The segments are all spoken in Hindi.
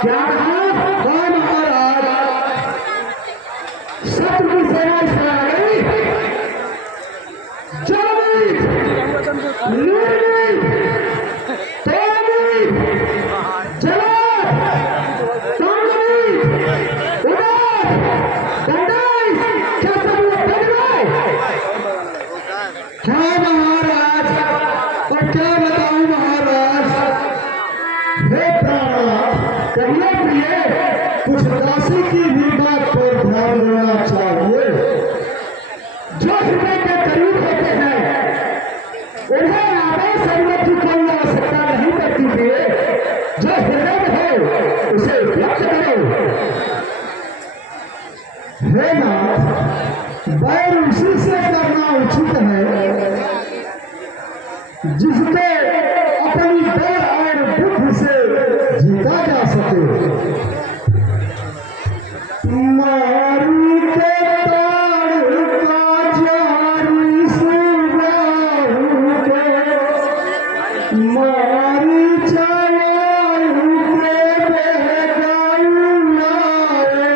क्या कहा? हाँ महाराज, शत्रु की सेना से आ गई। जय क्या महाराज, और क्या बताऊं महाराज। हे प्राणनाथ, कहिए प्रिय, कुछ दासी की भी बात पर ध्यान देना चाहिए। जो हृदय के करीब होते हैं उन्हें आदेश अनुमति की कोई आवश्यकता नहीं पड़ती प्रिय। जो हृदय में हो उसे व्यक्त करो। हे नाथ, बैर उसी से करना उचित है जिसको अपनी बल और बुद्धि से जीता जा सके। मारी के ताड़ का जारी सुनाऊं के, मारी चलाऊं के बेगाऊं लाए।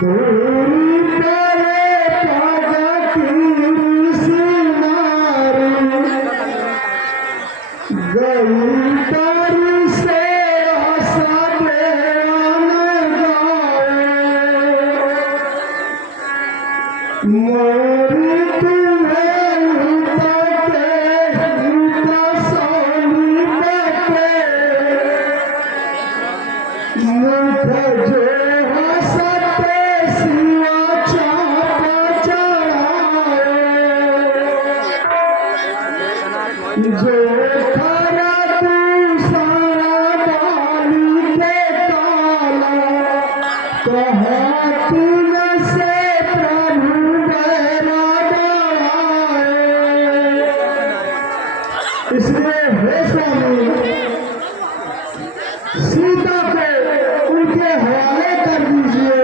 दूरी करे कागा सिनारी, गई तारी से हंसा देवान गाए। मोरी तुम्हें लूटा के लूटा सोनी बटे, मुख जो हंसते सिवा चापा चढ़ाए। जो खरा तू सारा बाली के काला, कहा तुमसे प्रभु बैरा डाए। इसलिए हे स्वामी, सीता को उनके हवाले कर दीजिए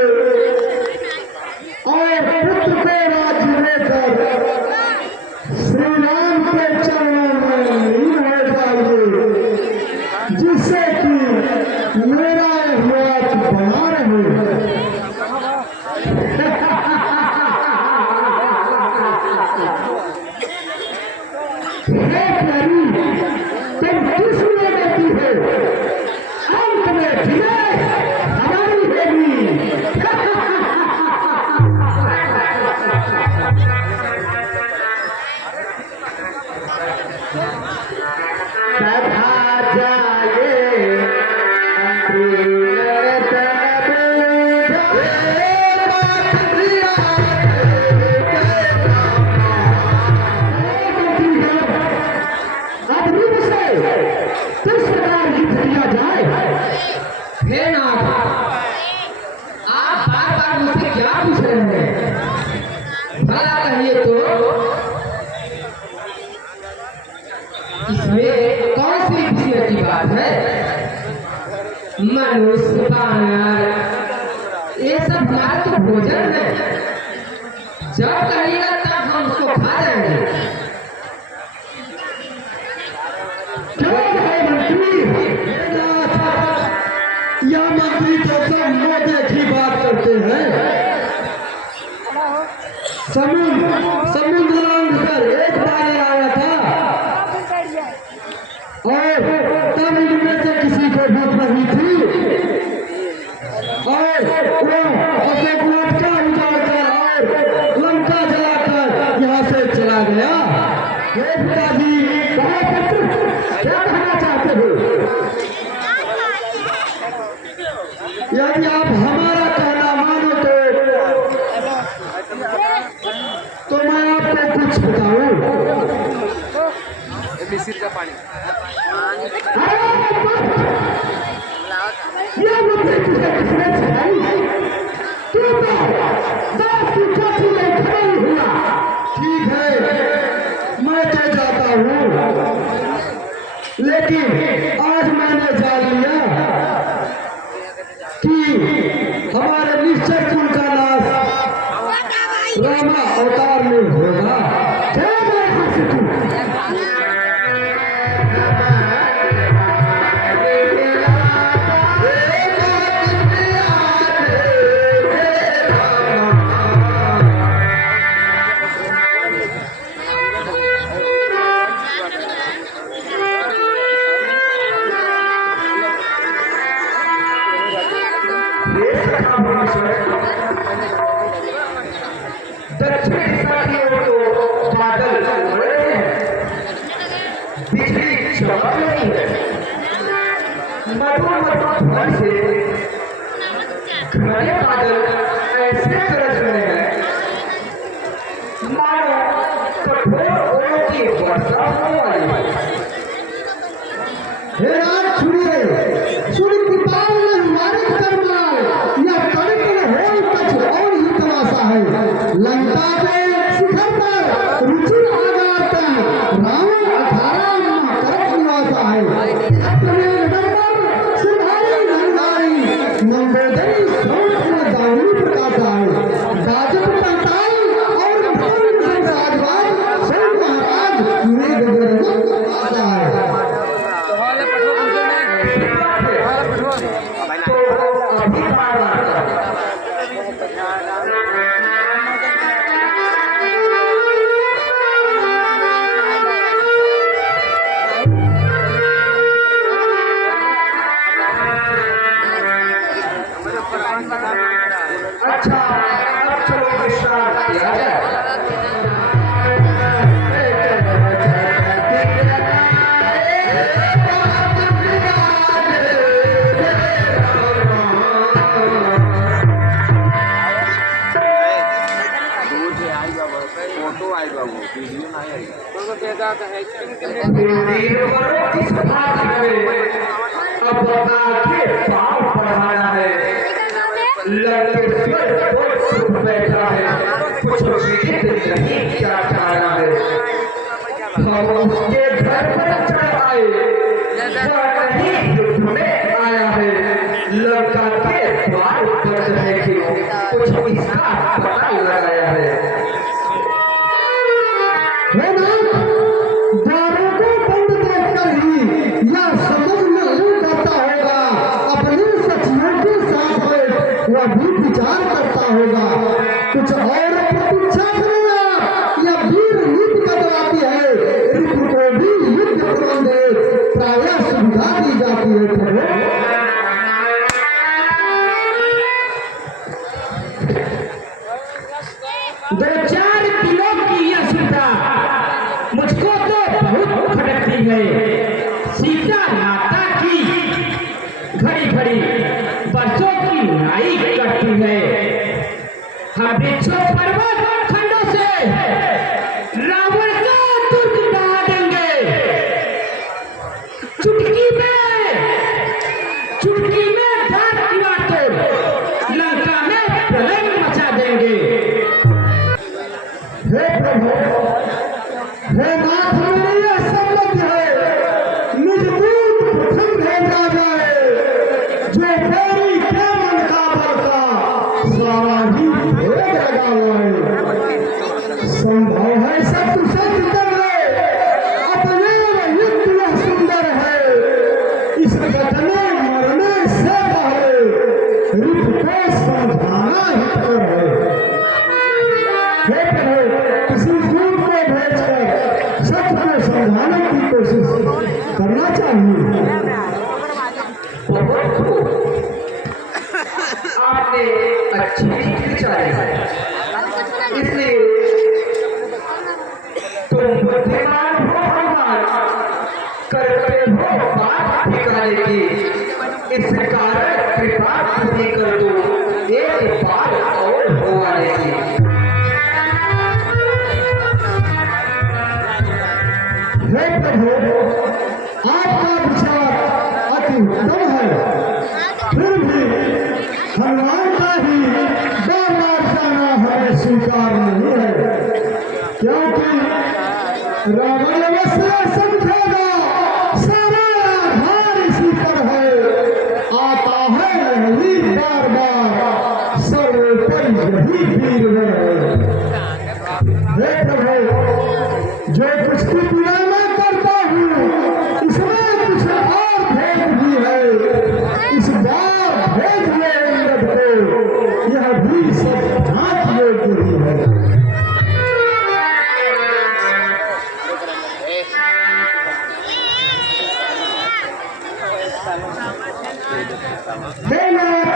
और पुत्र को राज्य लेकर श्री राम के चरणों में लीन हो जाइए, जिससे कि मेरा हाथ बना रहे। हे प्यारी, तुम किसमें रहती हो? अंत में विजय हमारी होगी। कथा जाए किस प्रकार युद्ध किया जाए? हे नाथ, आप बार बार मुझसे क्या पूछ रहे हैं? भला कहिए तो इसमें कौन सी विषय की बात है? मनुष्य वानर ये सब हमारा तो भोजन है। जब कहिएगा तब हम उसको खा जाएंगे। या मंत्री तो सब मोटे की बात करते हैं। समुद्र रंग कर एक बार आया था और तब इनमें से किसी को भूख नहीं थी और वो अशोक लंका उजाड़कर और लंका जलाकर यहाँ से चला गया। हे पिताजी, क्या कहना चाहते हो? यदि आप हमारा कहना मानो तो मैं आपको कुछ बताऊं। मिसिर का पानी ये मुझे तुझे किसने सिखाई? तू तो दास की कोठी में खड़ा ही हुआ। ठीक है, मैं तो जाता हूँ, लेकिन आज मैंने जान लिया कि हमारे निश्चय कुल का नाश रामा अवतार में होगा। जय जय था भीष्म। दक्षिण दिशा की ओर तो बादल बड़े हैं, बिजली चमक रही है, मधुर मधुर ध्वनि से घने बादल ऐसे गरज रहे हैं मानो कठोर ओलों की वर्षा होने वाली है। हे राज सुनिए, सुन कृपाल ने हमारे करमाल या कड़क हो कुछ और ही तमाशा है। लंका के शिखर पर रुचिर आगाता रावण 18 करक निवासा है। छत्र में नंबर सिरधारी नंदारी मंगोदरी श्रवण में दावनी प्रकाशा है। राजन पंताल और भवन से राजवान स्वयं महाराज मेघ गर्जन आजा है। अच्छा, अब चलो विश्राम किया जाए। फोटो आई बाबू वीडियो नहीं आई तो कहता है वीरवरों की सभा में अब आगे पांव बढ़ाना है। लंकेश्वर तो चुप बैठा है, कुछ विदित नहीं क्या चाहना है। हम उसके घर पर चढ़ आए, वह नहीं युद्ध में आया है। लंका के द्वार पर है कि कुछ इसका पता लगाया है। हे नाथ, द्वारों को बंद देखकर ही या समझ में नहीं करता होगा, अपने सचिवों के साथ वह भी विचार करता होगा। कुछ और प्रतीक्षा करेगा या वीर नीति बदलाती है। ऋतु को भी युद्ध प्रबंध प्रायः सुविधा दी जाती है। प्रभु दो चार दिनों की यह सुविधा मुझको तो बहुत खटकती है। सीता माता की घड़ी घड़ी बरसों की लड़ाई करती है। हम वृक्षों पर्वत खंडों से रावण का दुर्ग ढा देंगे। चुटकी में धार दीवार तोड़ लंका में प्रलय मचा देंगे। हे प्रभु, हे नाथ, मेरी यह सम्मति है, निज दूत प्रथम भेजा जाए, जो तेरी के मन का बरता सारा ही भेद लगाए। संभव है सत्य सत्य कर ले, अतएव युद्ध यह सुंदर है। इस घटने मरने से पहले ऋतु को समझाना हितकर है। हे प्रभु, किसी दूत को भेजकर सत्य को समझाने की कोशिश करना चाहिए। बहुत खूब, आपने अच्छी नीति विचारी है, इसलिए तुम बुद्धिमान हो भगवान, करते हो बात ठिकाने की। इस कारण कृपा पूरी कर दो एक बात और हो आने की। हे प्रभु, आपका विचार अति उत्तम है, फिर भी हनुमान का ही बार जाना हमें स्वीकार नहीं है, क्योंकि रावण अवश्य समझेगा सारा आधार इसी पर है। आता है नहीं बार बार सर्वोपरि यही वीर है। हे प्रभु, जो कुछ की पीड़ा मैं करता हूँ, इसमें कुछ और भेद भी है। इस बार भेद हुए इंद्र को यह भी सब जांच योग्य ही है। हे नाथ,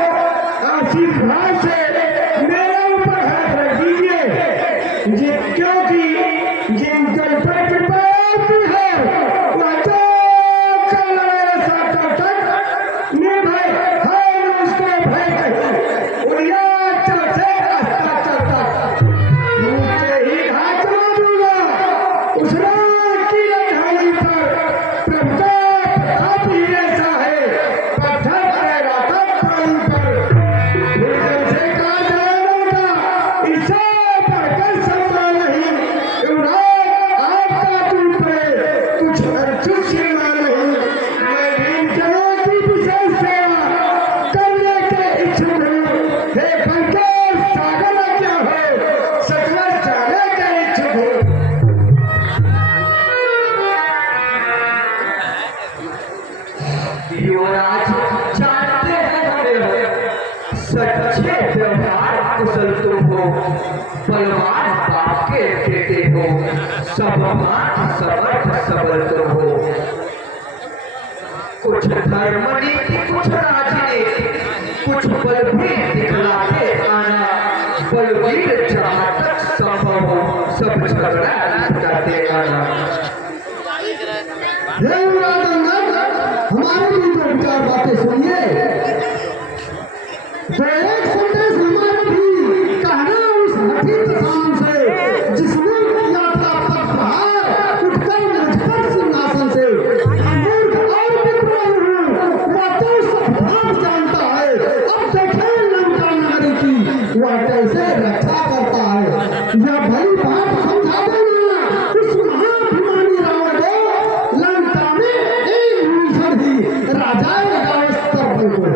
आशीर्वाद से मेरे ऊपर हाथ रख दीजिए क्योंकि जिन दल पर कृपा होती है वह तो मेरे साथ तक निर्भय है उसको भय कही उड़िया चलते रास्ता चलता मुझे ही घाट दूंगा उस रात की लड़ाई पर प्रभु आप ही ऐसा है पत्थर पड़ेगा तब पानी पर से कहा जाएगा इसे पढ़कर समझा नहीं आपका तुम पे कुछ अर्जुन सिवा नहीं मैं इन जनों की विशेष सेवा करने के इच्छुक हूँ हे पंकज सागर क्या हो सचमुच जाने के इच्छुक हूँ युवराज जानते हैं हमें सच्चे व्यवहार कुशल तुम हो बलवान बाप के बेटे हो सबमान समर्थ सबल तुम हो कुछ धर्म नीति कुछ राजनीति कुछ बल भी दिखलाते आना बलवीर जहाँ तक संभव हो सब झगड़ा निपटाते आना हमारे भी दो चार बातें सुनिए तो एक संदेश हमारा भी कहना उस हठी किसान से जिसने किया था पदभार उठकर मुझपर सिंहासन से मूर्ख और विद्रोह हूँ वह तो सब बात जानता है अब देखें लंका नगरी की वह कैसे रक्षा करता है यह भली बात समझा देना उस महाभिमानी रावण को लंका में एक भूषण ही राजा लगाओ स्तर पर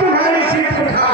तुम्हारी सीट उठा